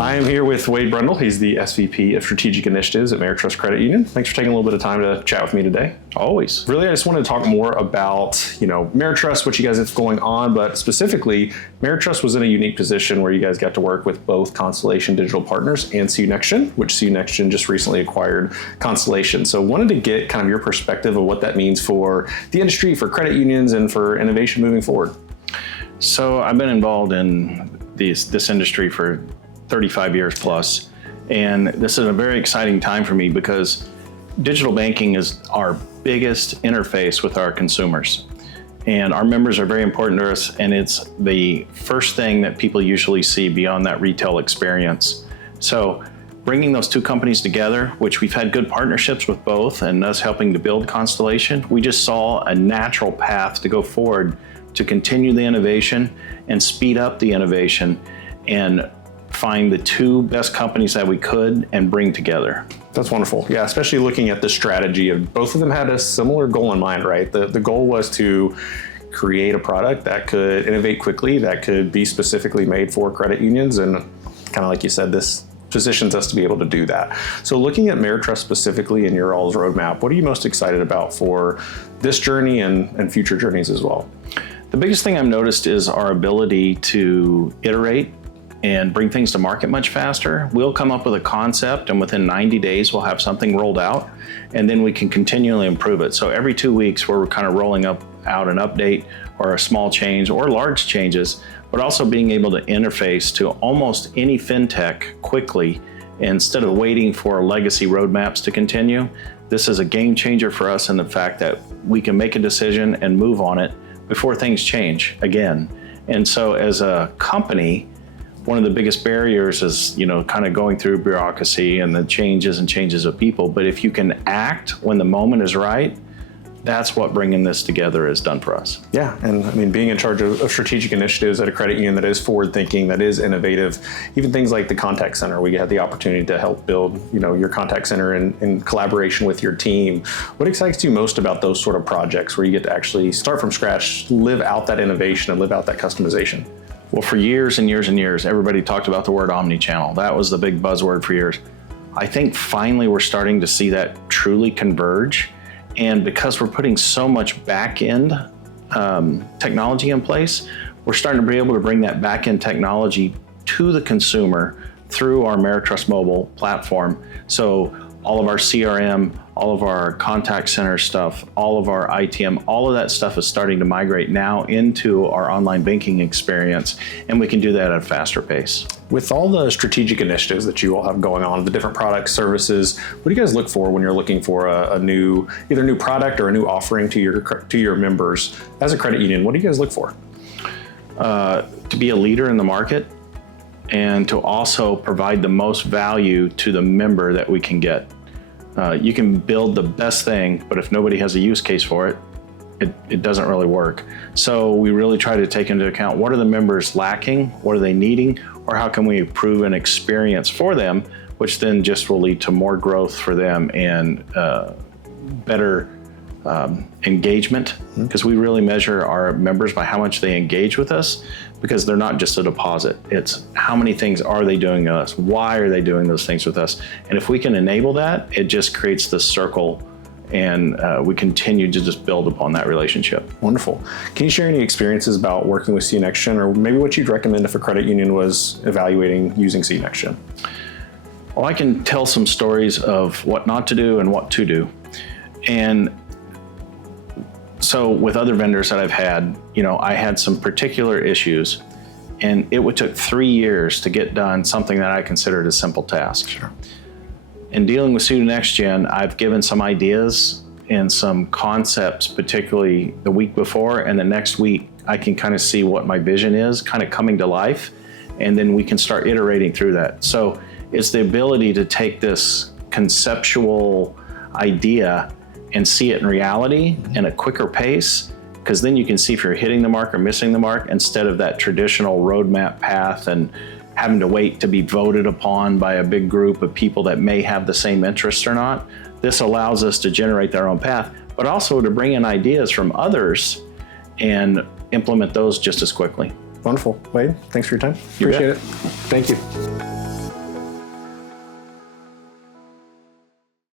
I am here with Wade Bruendl. He's the SVP of Strategic Initiatives at Meritrust Credit Union. Thanks for taking a little bit of time to chat with me today. Always. Really, I just wanted to talk more about, Meritrust, what you guys have going on, but specifically, Meritrust was in a unique position where you guys got to work with both Constellation Digital Partners and CU NextGen, which CU NextGen just recently acquired Constellation. So wanted to get kind of your perspective of what that means for the industry, for credit unions, and for innovation moving forward. So I've been involved in this industry for 35 years plus, and this is a very exciting time for me because digital banking is our biggest interface with our consumers. And our members are very important to us, and it's the first thing that people usually see beyond that retail experience. So bringing those two companies together, which we've had good partnerships with both, and us helping to build Constellation, we just saw a natural path to go forward to continue the innovation and speed up the innovation and find the two best companies that we could and bring together. That's wonderful. Yeah, especially looking at the strategy of both of them had a similar goal in mind, right? The goal was to create a product that could innovate quickly, that could be specifically made for credit unions, and kind of like you said, this positions us to be able to do that. So looking at Meritrust specifically in your all's roadmap, what are you most excited about for this journey and future journeys as well? The biggest thing I've noticed is our ability to iterate and bring things to market much faster. We'll come up with a concept, and within 90 days, we'll have something rolled out, and then we can continually improve it. So every 2 weeks, we're kind of rolling out an update or a small change or large changes, but also being able to interface to almost any fintech quickly instead of waiting for legacy roadmaps to continue. This is a game changer for us in the fact that we can make a decision and move on it before things change again. And so as a company, one of the biggest barriers is, kind of going through bureaucracy and the changes of people. But if you can act when the moment is right, that's what bringing this together has done for us. Yeah, and I mean, being in charge of strategic initiatives at a credit union that is forward-thinking, that is innovative, even things like the contact center, we had the opportunity to help build, your contact center in collaboration with your team. What excites you most about those sort of projects where you get to actually start from scratch, live out that innovation and live out that customization? Well, for years and years and years, everybody talked about the word omni-channel. That was the big buzzword for years. I think finally we're starting to see that truly converge. And because we're putting so much back-end technology in place, we're starting to be able to bring that back-end technology to the consumer through our Meritrust mobile platform. So all of our CRM, all of our contact center stuff, all of our ITM, all of that stuff is starting to migrate now into our online banking experience, and we can do that at a faster pace. With all the strategic initiatives that you all have going on, the different products, services, what do you guys look for when you're looking for either a new product or a new offering to your members? As a credit union, what do you guys look for? To be a leader in the market and to also provide the most value to the member that we can get. You can build the best thing, but if nobody has a use case for it, it doesn't really work. So we really try to take into account what are the members lacking, what are they needing, or how can we improve an experience for them, which then just will lead to more growth for them and better engagement, because we really measure our members by how much they engage with us, because they're not just a deposit. It's how many things are they doing to us? Why are they doing those things with us? And if we can enable that, it just creates this circle, and we continue to just build upon that relationship. Wonderful. Can you share any experiences about working with CU NextGen, or maybe what you'd recommend if a credit union was evaluating using CU NextGen? Well, I can tell some stories of what not to do and what to do. And so with other vendors that I've had, I had some particular issues, and it took 3 years to get done something that I considered a simple task. Sure. In dealing with CU NextGen, I've given some ideas and some concepts, particularly the week before, and the next week I can kind of see what my vision is kind of coming to life, and then we can start iterating through that. So it's the ability to take this conceptual idea and see it in reality in a quicker pace, because then you can see if you're hitting the mark or missing the mark, instead of that traditional roadmap path and having to wait to be voted upon by a big group of people that may have the same interests or not. This allows us to generate their own path, but also to bring in ideas from others and implement those just as quickly. Wonderful. Wade, thanks for your time. Appreciate it. Thank you.